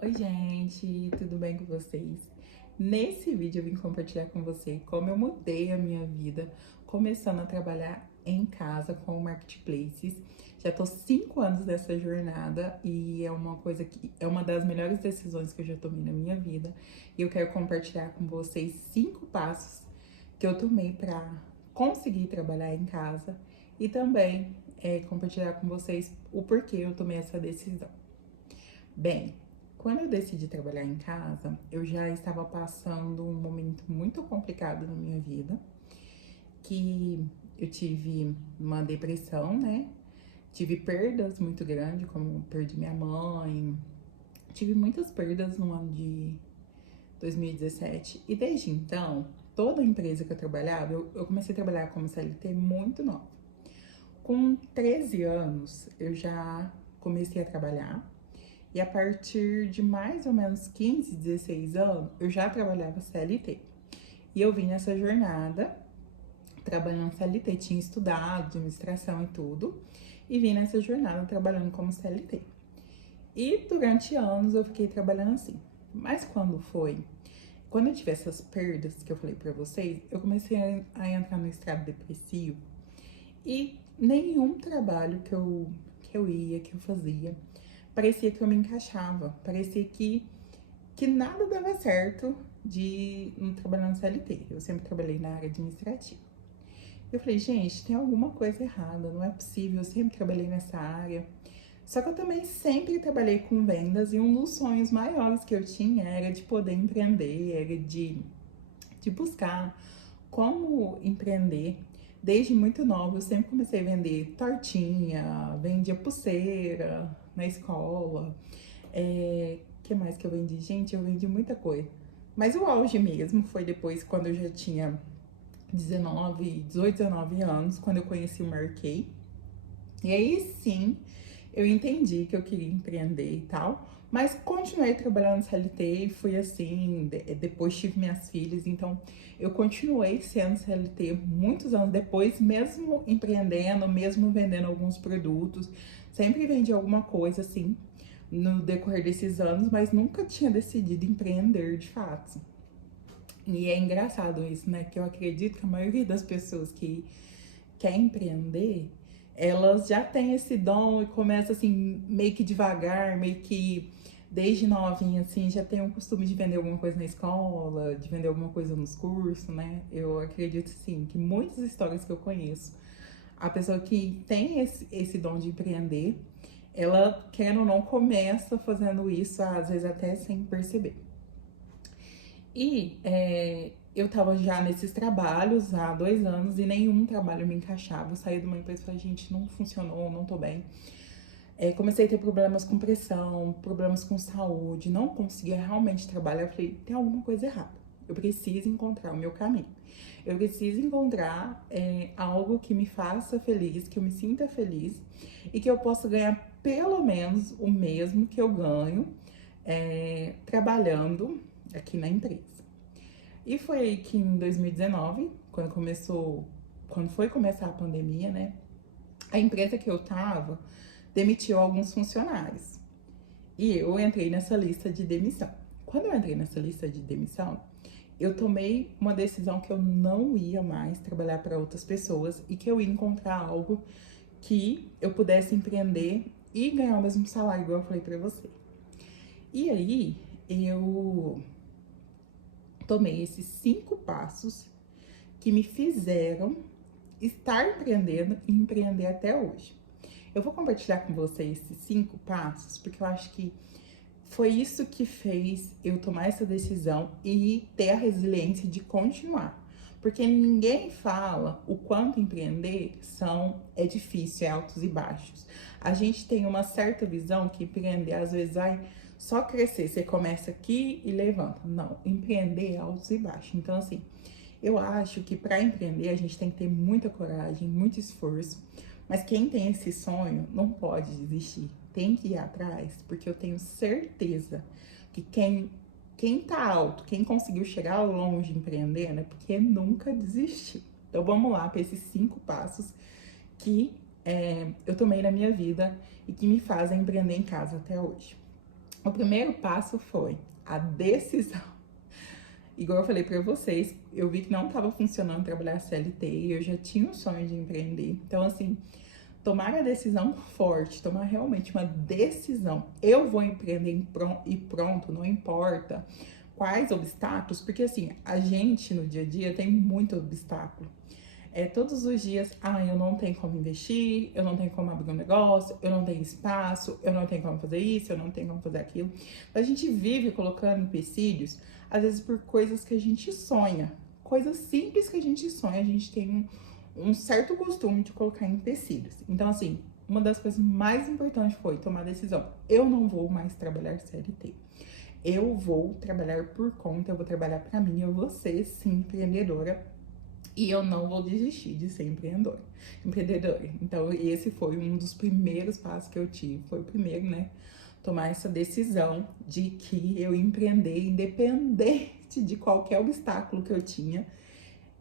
Oi, gente, tudo bem com vocês? Nesse vídeo eu vim compartilhar com você como eu mudei a minha vida, começando a trabalhar em casa com marketplaces. Já tô 5 anos nessa jornada e é uma coisa que é uma das melhores decisões que eu já tomei na minha vida. E eu quero compartilhar com vocês 5 passos que eu tomei para conseguir trabalhar em casa e também compartilhar com vocês o porquê eu tomei essa decisão. Bem, quando eu decidi trabalhar em casa, eu já estava passando um momento muito complicado na minha vida, que eu tive uma depressão, né? Tive perdas muito grandes, como perdi minha mãe, tive muitas perdas no ano de 2017. E desde então, toda empresa que eu trabalhava, eu comecei a trabalhar como CLT muito nova. Com 13 anos, eu já comecei a trabalhar. E a partir de mais ou menos 15, 16 anos, eu já trabalhava CLT. E eu vim nessa jornada trabalhando CLT, tinha estudado administração e tudo, e vim nessa jornada trabalhando como CLT. E durante anos eu fiquei trabalhando assim. Mas quando eu tive essas perdas que eu falei pra vocês, eu comecei a entrar no estado depressivo e nenhum trabalho que eu fazia, parecia que eu me encaixava, parecia que nada dava certo de não trabalhar no CLT. Eu sempre trabalhei na área administrativa. Eu falei, gente, tem alguma coisa errada, não é possível, eu sempre trabalhei nessa área. Só que eu também sempre trabalhei com vendas e um dos sonhos maiores que eu tinha era de poder empreender, era de buscar como empreender. Desde muito nova, eu sempre comecei a vender tortinha, vendia pulseira na escola. Que mais que eu vendi? Gente, eu vendi muita coisa. Mas o auge mesmo foi depois, quando eu já tinha 18, 19 anos, quando eu conheci o Marquei. E aí sim, eu entendi que eu queria empreender e tal, mas continuei trabalhando no CLT e fui assim, depois tive minhas filhas, então eu continuei sendo CLT muitos anos depois, mesmo empreendendo, mesmo vendendo alguns produtos, sempre vendi alguma coisa assim no decorrer desses anos, mas nunca tinha decidido empreender de fato. E é engraçado isso, né? Que eu acredito que a maioria das pessoas que quer empreender, elas já têm esse dom e começa assim, meio que devagar, meio que desde novinha, assim, já tem o costume de vender alguma coisa na escola, de vender alguma coisa nos cursos, né? Eu acredito, sim, que muitas histórias que eu conheço, a pessoa que tem esse dom de empreender, ela, querendo ou não, começa fazendo isso, às vezes até sem perceber. E eu tava já nesses trabalhos há 2 anos e nenhum trabalho me encaixava. Eu saí de uma empresa e falei, gente, não funcionou, não tô bem. Comecei a ter problemas com pressão, problemas com saúde, não conseguia realmente trabalhar. Eu falei, tem alguma coisa errada. Eu preciso encontrar o meu caminho. Eu preciso encontrar algo que me faça feliz, que eu me sinta feliz e que eu possa ganhar pelo menos o mesmo que eu ganho trabalhando aqui na empresa. E foi aí que em 2019, quando foi começar a pandemia, né? A empresa que eu tava demitiu alguns funcionários. E eu entrei nessa lista de demissão. Quando eu entrei nessa lista de demissão, eu tomei uma decisão que eu não ia mais trabalhar para outras pessoas e que eu ia encontrar algo que eu pudesse empreender e ganhar o mesmo salário, igual eu falei para você. E aí, eu tomei esses 5 passos que me fizeram estar empreendendo e empreender até hoje. Eu vou compartilhar com vocês esses 5 passos, porque eu acho que foi isso que fez eu tomar essa decisão e ter a resiliência de continuar. Porque ninguém fala o quanto empreender é difícil, é altos e baixos. A gente tem uma certa visão que empreender às vezes vai só crescer, você começa aqui e levanta. Não, empreender é altos e baixos. Então assim, eu acho que para empreender a gente tem que ter muita coragem, muito esforço, mas quem tem esse sonho não pode desistir, tem que ir atrás, porque eu tenho certeza que quem tá alto, quem conseguiu chegar longe empreendendo é porque nunca desistiu. Então vamos lá para esses 5 passos que eu tomei na minha vida e que me fazem empreender em casa até hoje. O primeiro passo foi a decisão. Igual eu falei pra vocês, eu vi que não tava funcionando trabalhar CLT, eu já tinha um sonho de empreender. Então, assim, tomar a decisão forte, tomar realmente uma decisão. Eu vou empreender e pronto, não importa quais obstáculos, porque assim, a gente no dia a dia tem muito obstáculo. Todos os dias, eu não tenho como investir, eu não tenho como abrir um negócio, eu não tenho espaço, eu não tenho como fazer isso, eu não tenho como fazer aquilo. A gente vive colocando empecilhos, às vezes por coisas que a gente sonha, coisas simples que a gente sonha, a gente tem um certo costume de colocar empecilhos. Então, assim, uma das coisas mais importantes foi tomar a decisão. Eu não vou mais trabalhar CLT. Eu vou trabalhar por conta, eu vou trabalhar para mim, eu vou ser, sim, empreendedora. E eu não vou desistir de ser empreendedora. Então, esse foi um dos primeiros passos que eu tive. Foi o primeiro, né? Tomar essa decisão de que eu empreender, independente de qualquer obstáculo que eu tinha,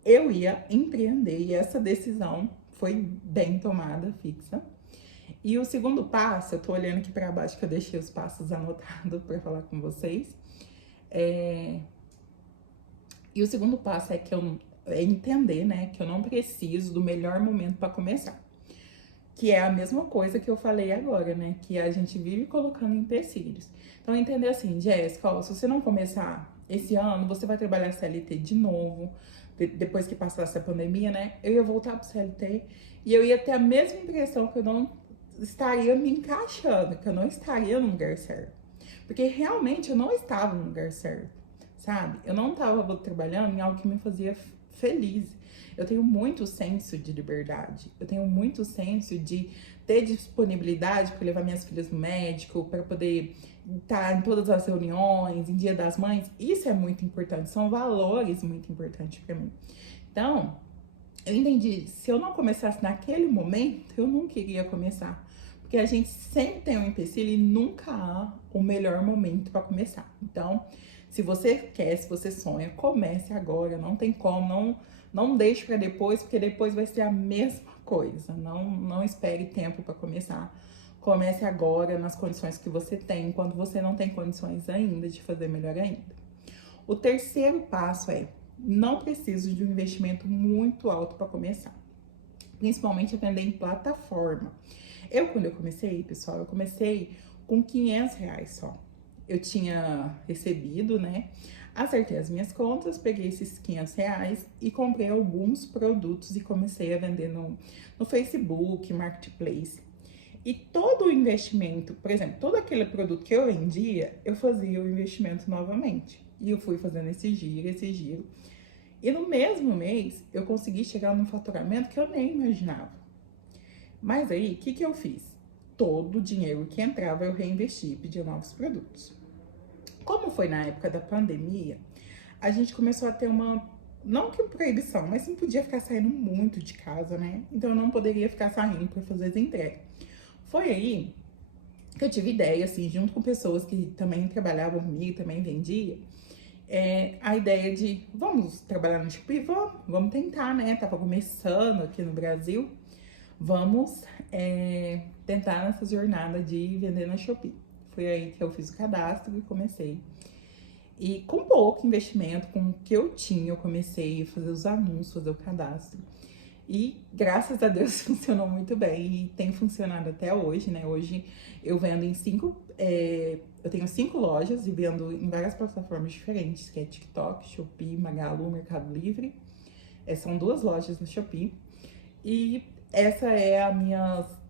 eu ia empreender. E essa decisão foi bem tomada, fixa. E o segundo passo, eu tô olhando aqui para baixo que eu deixei os passos anotados para falar com vocês. E o segundo passo é entender, né, que eu não preciso do melhor momento para começar. Que é a mesma coisa que eu falei agora, né, que a gente vive colocando empecilhos. Então, entender assim, Jéssica, se você não começar esse ano, você vai trabalhar CLT de novo, depois que passasse a pandemia, né, eu ia voltar pro CLT e eu ia ter a mesma impressão que eu não estaria me encaixando, que eu não estaria no lugar certo. Porque realmente eu não estava no lugar certo, sabe? Eu não estava trabalhando em algo que me fazia feliz. Eu tenho muito senso de liberdade. Eu tenho muito senso de ter disponibilidade para levar minhas filhas no médico, para poder estar em todas as reuniões, em Dia das Mães. Isso é muito importante, são valores muito importantes para mim. Então, eu entendi, se eu não começasse naquele momento, eu não queria começar. Porque a gente sempre tem um empecilho e nunca há o melhor momento para começar. Então, se você quer, se você sonha, comece agora. Não tem como, não deixe para depois, porque depois vai ser a mesma coisa. Não espere tempo para começar. Comece agora nas condições que você tem, quando você não tem condições ainda de fazer melhor ainda. O terceiro passo é: não preciso de um investimento muito alto para começar, principalmente a vender em plataforma. Quando eu comecei, pessoal, eu comecei com R$ 500 só. Eu tinha recebido, né? Acertei as minhas contas, peguei esses R$ 500 e comprei alguns produtos e comecei a vender no Facebook, Marketplace. E todo o investimento, por exemplo, todo aquele produto que eu vendia, eu fazia o investimento novamente. E eu fui fazendo esse giro. E no mesmo mês, eu consegui chegar num faturamento que eu nem imaginava. Mas aí, o que eu fiz? Todo o dinheiro que entrava eu reinvesti e pedia novos produtos. Como foi na época da pandemia, a gente começou a ter não que proibição, mas não podia ficar saindo muito de casa, né? Então eu não poderia ficar saindo para fazer as entregas. Foi aí que eu tive ideia, assim, junto com pessoas que também trabalhavam comigo, também vendia, a ideia de, vamos trabalhar no Shopee? Vamos tentar, né? Tava começando aqui no Brasil, vamos tentar nessa jornada de vender na Shopee. Foi aí que eu fiz o cadastro e comecei. E com pouco investimento, com o que eu tinha, eu comecei a fazer os anúncios, fazer o cadastro. E graças a Deus funcionou muito bem e tem funcionado até hoje, né? Hoje eu vendo eu tenho 5 lojas e vendo em várias plataformas diferentes, que é TikTok, Shopee, Magalu, Mercado Livre. São 2 lojas no Shopee. E essa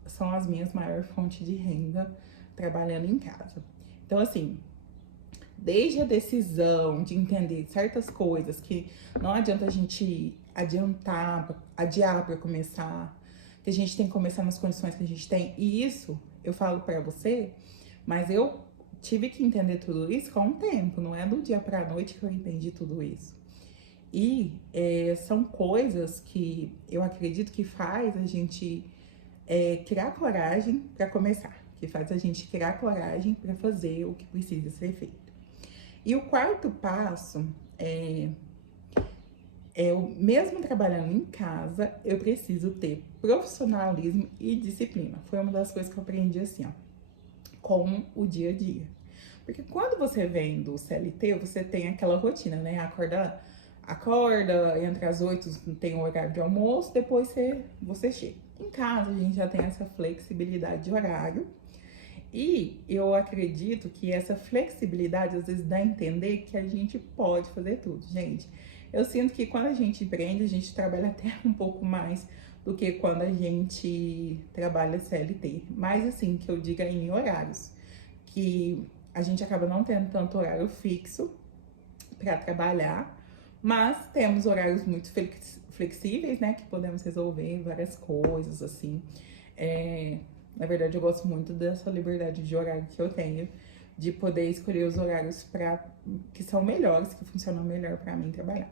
são as minhas maiores fontes de renda trabalhando em casa. Então, assim, desde a decisão de entender certas coisas que não adianta a gente adiar para começar, que a gente tem que começar nas condições que a gente tem. E isso eu falo para você, mas eu tive que entender tudo isso com o tempo, não é do dia para noite que eu entendi tudo isso. E são coisas que eu acredito que faz a gente criar coragem para começar, que faz a gente criar coragem para fazer o que precisa ser feito. E o quarto passo mesmo trabalhando em casa, eu preciso ter profissionalismo e disciplina. Foi uma das coisas que eu aprendi assim, ó, com o dia a dia. Porque quando você vem do CLT, você tem aquela rotina, né? Acorda, entre as 8 tem o horário de almoço, depois você chega. Em casa, a gente já tem essa flexibilidade de horário. E eu acredito que essa flexibilidade às vezes dá a entender que a gente pode fazer tudo. Gente, eu sinto que quando a gente empreende, a gente trabalha até um pouco mais do que quando a gente trabalha CLT. Mas assim, que eu diga em horários, que a gente acaba não tendo tanto horário fixo para trabalhar, mas temos horários muito flexíveis, né, que podemos resolver várias coisas, assim. Na verdade, eu gosto muito dessa liberdade de horário que eu tenho, de poder escolher os horários que são melhores, que funcionam melhor para mim trabalhar.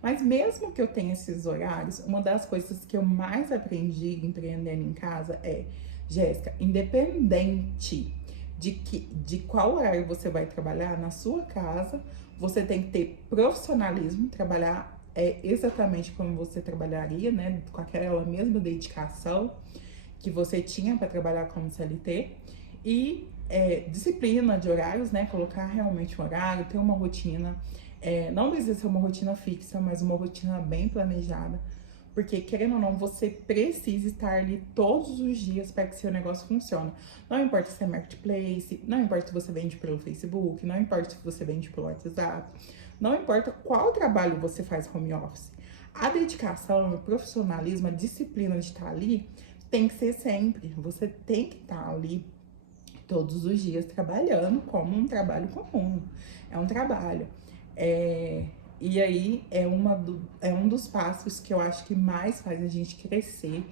Mas mesmo que eu tenha esses horários, uma das coisas que eu mais aprendi empreendendo em casa é, Jéssica, independente de qual horário você vai trabalhar na sua casa, você tem que ter profissionalismo, trabalhar exatamente como você trabalharia, né? Com aquela mesma dedicação que você tinha para trabalhar como CLT e disciplina de horários, né? Colocar realmente um horário, ter uma rotina. Não precisa ser uma rotina fixa, mas uma rotina bem planejada. Porque, querendo ou não, você precisa estar ali todos os dias para que seu negócio funcione. Não importa se é marketplace, não importa se você vende pelo Facebook, não importa se você vende pelo WhatsApp, não importa qual trabalho você faz home office. A dedicação, o profissionalismo, a disciplina de estar ali tem que ser sempre. Você tem que estar ali todos os dias trabalhando como um trabalho comum. É um trabalho. E aí é um dos passos que eu acho que mais faz a gente crescer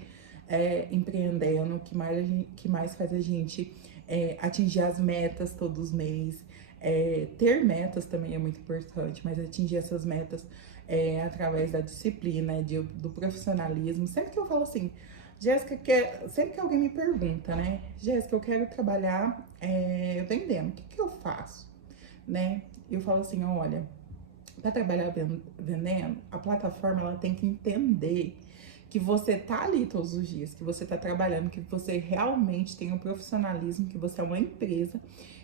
empreendendo, que mais faz a gente atingir as metas todos os meses. Ter metas também é muito importante, mas atingir essas metas através da disciplina, do profissionalismo. Sempre que eu falo assim, Jéssica, sempre que alguém me pergunta, né? Jéssica, eu quero trabalhar vendendo, o que eu faço? Né? Eu falo assim, olha, para trabalhar vendendo, a plataforma ela tem que entender que você tá ali todos os dias, que você tá trabalhando, que você realmente tem um profissionalismo, que você é uma empresa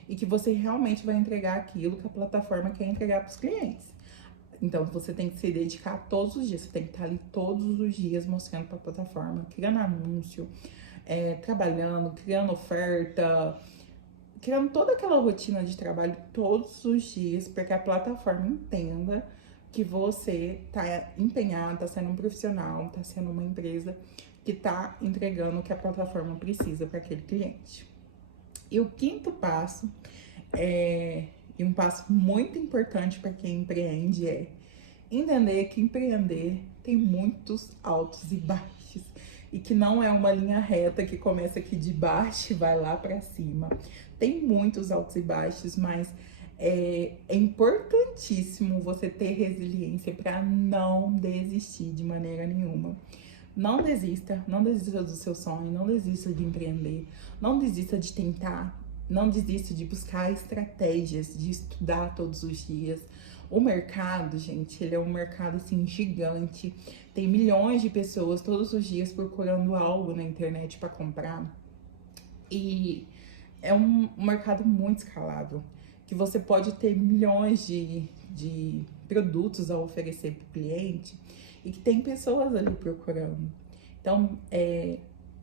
e que você realmente vai entregar aquilo que a plataforma quer entregar para os clientes. Então, você tem que se dedicar todos os dias, você tem que estar ali todos os dias mostrando para a plataforma, criando anúncio, trabalhando, criando oferta, criando toda aquela rotina de trabalho todos os dias, para que a plataforma entenda que você está empenhado, está sendo um profissional, está sendo uma empresa que está entregando o que a plataforma precisa para aquele cliente. E o quinto passo, e um passo muito importante para quem empreende, é entender que empreender tem muitos altos e baixos e que não é uma linha reta que começa aqui de baixo e vai lá para cima. Tem muitos altos e baixos, mas é importantíssimo você ter resiliência para não desistir de maneira nenhuma. Não desista do seu sonho, não desista de empreender, não desista de tentar, não desista de buscar estratégias, de estudar todos os dias. O mercado, gente, ele é um mercado assim gigante. Tem milhões de pessoas todos os dias procurando algo na internet para comprar. E é um mercado muito escalável, que você pode ter milhões de produtos a oferecer para o cliente e que tem pessoas ali procurando. Então,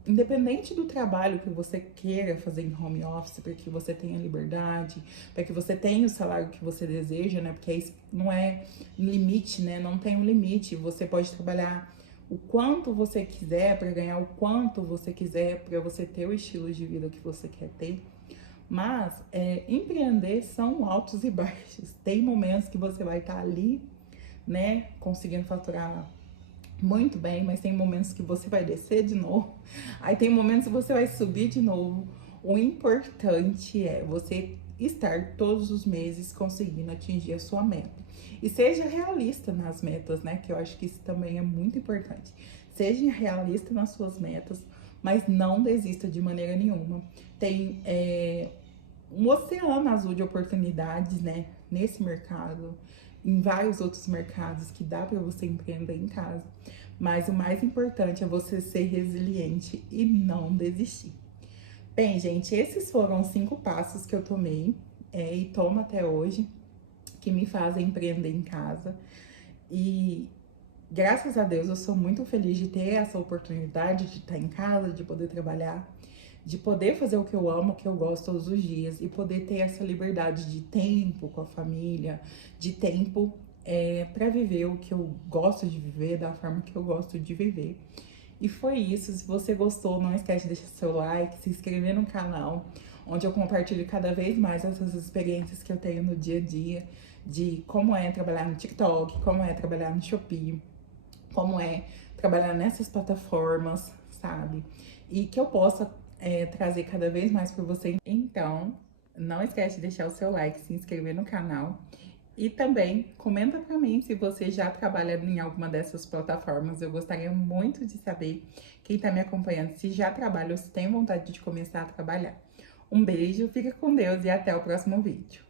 independente do trabalho que você queira fazer em home office, para que você tenha liberdade, para que você tenha o salário que você deseja, né? Porque isso não é limite, né? Não tem um limite. Você pode trabalhar o quanto você quiser para ganhar o quanto você quiser para você ter o estilo de vida que você quer ter. Mas empreender são altos e baixos. Tem momentos que você vai estar ali, né, conseguindo faturar muito bem, mas tem momentos que você vai descer de novo. Aí tem momentos que você vai subir de novo. O importante é você estar todos os meses conseguindo atingir a sua meta. E seja realista nas metas, né? Que eu acho que isso também é muito importante. Seja realista nas suas metas, mas não desista de maneira nenhuma. Tem um oceano azul de oportunidades, né? Nesse mercado, em vários outros mercados que dá para você empreender em casa. Mas o mais importante é você ser resiliente e não desistir. Bem, gente, esses foram os 5 passos que eu tomei e tomo até hoje, que me fazem empreender em casa. E graças a Deus eu sou muito feliz de ter essa oportunidade de estar em casa, de poder trabalhar, de poder fazer o que eu amo, o que eu gosto todos os dias e poder ter essa liberdade de tempo com a família, de tempo para viver o que eu gosto de viver, da forma que eu gosto de viver. E foi isso. Se você gostou, não esquece de deixar seu like, se inscrever no canal, onde eu compartilho cada vez mais essas experiências que eu tenho no dia a dia, de como é trabalhar no TikTok, como é trabalhar no Shopee, como é trabalhar nessas plataformas, sabe? E que eu possa trazer cada vez mais para você. Então, não esquece de deixar o seu like, se inscrever no canal. E também comenta pra mim se você já trabalha em alguma dessas plataformas. Eu gostaria muito de saber, quem tá me acompanhando, se já trabalha ou se tem vontade de começar a trabalhar. Um beijo, fica com Deus e até o próximo vídeo.